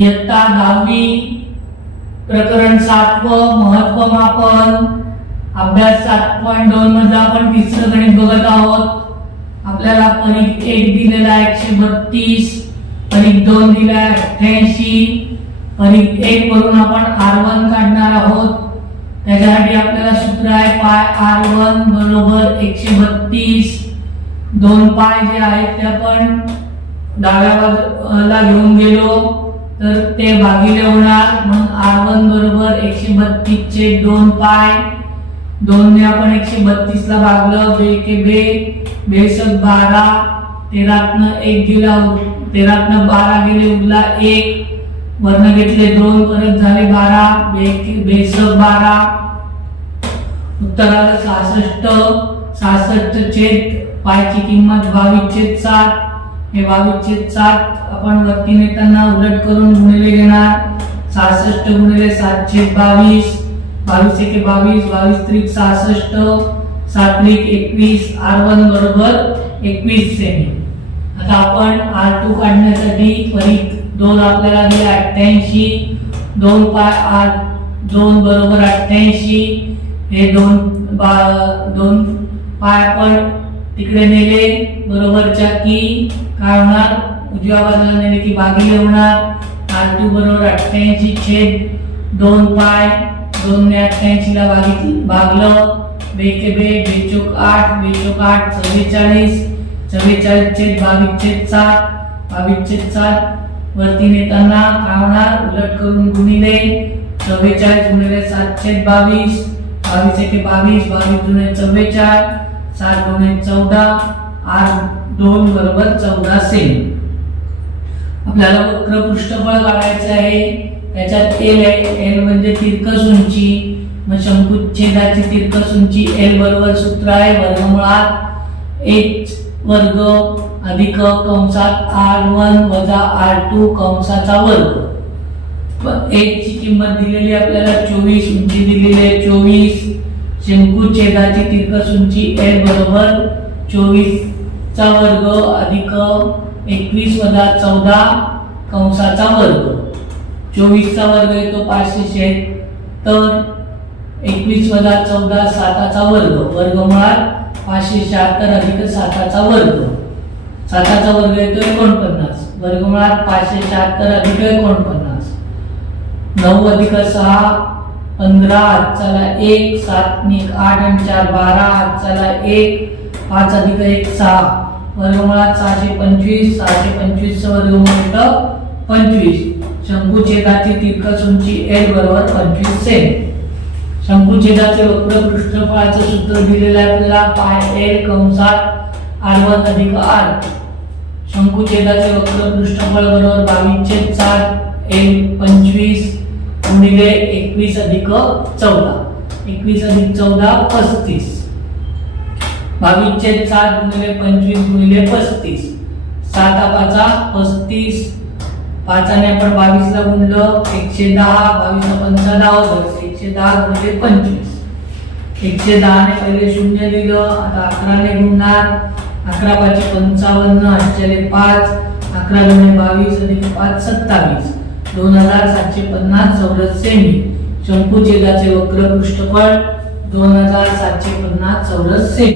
इयत्ता 10वी प्रकरण 7व महत्वमापन अभ्यास 7.2 मध्ये आपण तिसरं गणित बघत आहोत। आपल्याला परीघ 1 दिलेला आहे 132, परीघ 2 दिला आहे 88, परीघ 1 वरून आपण r1 काढणार आहोत। त्याच्यासाठी आपल्याला सूत्र आहे पाय r1 बरोबर 132। 2 पाय जे आहेत ते आपण डाव्या बाजूला घेऊन गेलो तर ते भागिले होणार, मग r1 बरोबर 132 चे 2 पाय, 2 ने आपण 132 ला भागलं, 2 के 2, 2 सक 12, 13 न 1 दिला, 13 न 12 गेले, उरला 1, वर्ण घेतले 2, परत झाले 12, 2 सक 12, उत्तर आलं 66 छेद पायची किंमत 22/7, हे 22/7 आपण वरती नेताना उलट करून गुणिले घेणार, 66 गुणिले 7/22, 22 एके 22, 22 त्रिक 66, 7 त्रिक 21, r1 बरोबर 21 सेमी। आता आपण r2 काढण्यासाठी परीघ 2 आपल्याला दिला 88, 2 पाय r2 बरोबर 88, हे 2 पाय आपण तिकडे नेले बरोबरच्या की काय होणार, उजव्या बाजूला नेले की भागिले होणार, r2 बरोबर 88 छेद 2 पाय, 2 ने 88 ला भागलं, 2 के 2, 2 चौक 8, 2 चौक 8 44, 44 छेद 22/7, 22/7 वरती नेताना काय होणार, उलट करून गुणिले, 44 गुणिले 7/22, 22 एके 22, 22 दुणे 44, 7 दुणे 14, r2 बरोबर 14 सेमी। आपल्याला वक्र पृष्ठफळ काढायचं आहे, त्याच्यात l आहे, l म्हणजे तिरकस उंची, मग शंकुच्छेदाची तिरकस उंची l बरोबर सूत्र आहे वर्गमुळात h वर्ग अधिक कंसात r1 वजा r2 कंसाचा वर्ग। h ची किंमत दिलेली आपल्याला 24, उंची दिलेली आहे 24, शंकुच्छेदाची तिरकस उंची l बरोबर 24 चा वर्ग अधिक 21 वजा 14 कंसाचा वर्ग। 24 चा वर्ग येतो 576, 21 वजा 14 7चा वर्ग, वर्गमुळात 576 अधिक 7चा वर्ग, 7चा वर्ग येतो 49, वर्गमुळात 576 अधिक 49, 9 अधिक 6 15, चला 1, 7 नी 8 आणि 4 12, चला 1, 5 अधिक 1 6, वर्गमुळात 625, 625 चा वर्गमूळ 25, शंकुच्छेदाची तिरकस उंची l बरोबर 25 सेमी। शंकुच्छेदाचे वक्र पृष्ठफळाचे सूत्र दिलेले आहे आपल्याला पाय l कंसात r1 अधिक r2। शंकुच्छेदाचे वक्र पृष्ठफळ बरोबर 22/7 l 25 गुणिले 21 अधिक 14, 21 अधिक 14 35, 22/7 गुणिले 25 गुणिले 35, 7 5 35, 5 ने आपण 22 ला गुणलं 110, 22 ला 15 110 गुणिले 25, 110 ने पहिले 0 लिहिलं, आता 11 ने गुणणार, 11 5 55, 5, 11 गुणिले 22 अधिक 5 27, 2750 चौरस सेमी। शंकुच्छेदाचे वक्र पृष्ठफळ 2750 चौरस सेमी।